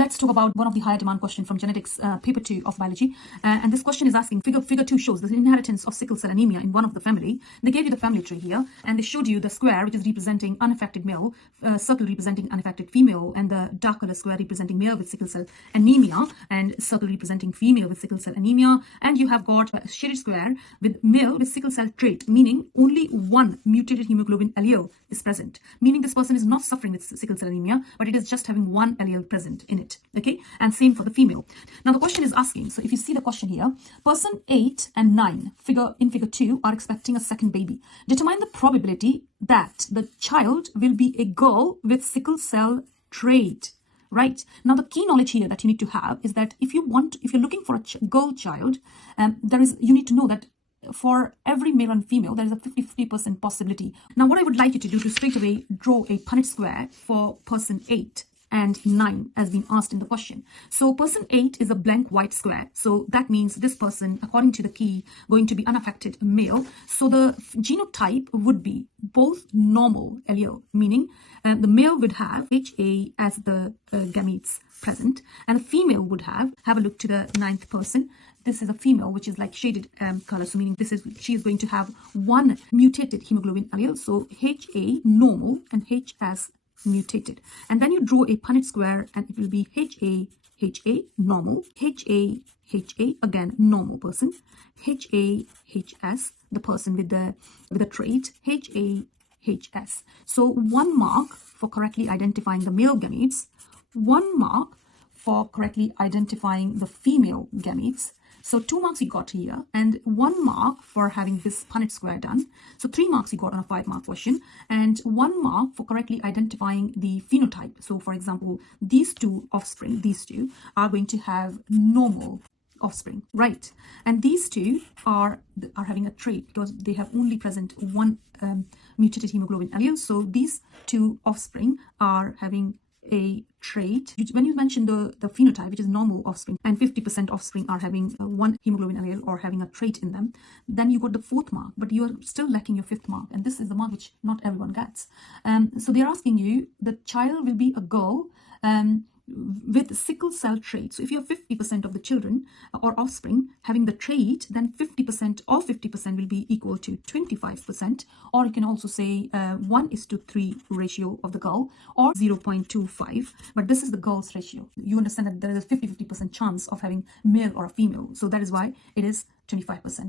let's talk about one of the higher demand questions from genetics paper 2 of biology. And this question is asking, figure 2 shows the inheritance of sickle cell anemia in one of the family. They gave you the family tree here, and they showed you the square, which is representing unaffected male, circle representing unaffected female, and the dark color square representing male with sickle cell anemia, and circle representing female with sickle cell anemia. And you have got a shaded square with male with sickle cell trait, meaning only one mutated hemoglobin allele is present, meaning this person is not suffering with sickle cell anemia, but it is just having one allele present in it. Okay, and same for the female. Now the question is asking, so if you see the question here, person 8 and 9 in figure 2 are expecting a second baby. Determine the probability that the child will be a girl with sickle cell trait. Right, now the key knowledge here that you need to have is that if you're looking for a girl child, you need to know that for every male and female, there is a 50% possibility. Now, what I would like you to do to straight away draw a Punnett square for person 8 and 9 as been asked in the question. So person 8 is a blank white square. So that means this person, according to the key, going to be unaffected male. So the genotype would be both normal allele, meaning the male would have HA as the gametes present, and the female would have a look to the 9th person. This is a female, which is like shaded color, so meaning she is going to have one mutated hemoglobin allele, so HA normal and H as mutated. And then you draw a Punnett square, and it will be HA normal, HA again normal person, HA HS the person with the trait, HA HS. So 1 mark for correctly identifying the male gametes, 1 mark for correctly identifying the female gametes. So 2 marks you got here, and 1 mark for having this Punnett square done. So 3 marks you got on a 5-mark question, and 1 mark for correctly identifying the phenotype. So for example, these two offspring, are going to have normal offspring, right? And these two are having a trait because they have only present one mutated hemoglobin allele. So these two offspring are having a trait. When you mention the phenotype, which is normal offspring, and 50% offspring are having one hemoglobin allele or having a trait in them, then you got the 4th mark, but you are still lacking your 5th mark, and this is the mark which not everyone gets. So they're asking you, the child will be a girl with sickle cell trait. So if you have 50% of the children or offspring having the trait, then 50% of 50% will be equal to 25%, or you can also say 1:3 ratio of the girl, or 0.25, but this is the girl's ratio. You understand that there is a 50% chance of having male or a female, so that is why it is 25%.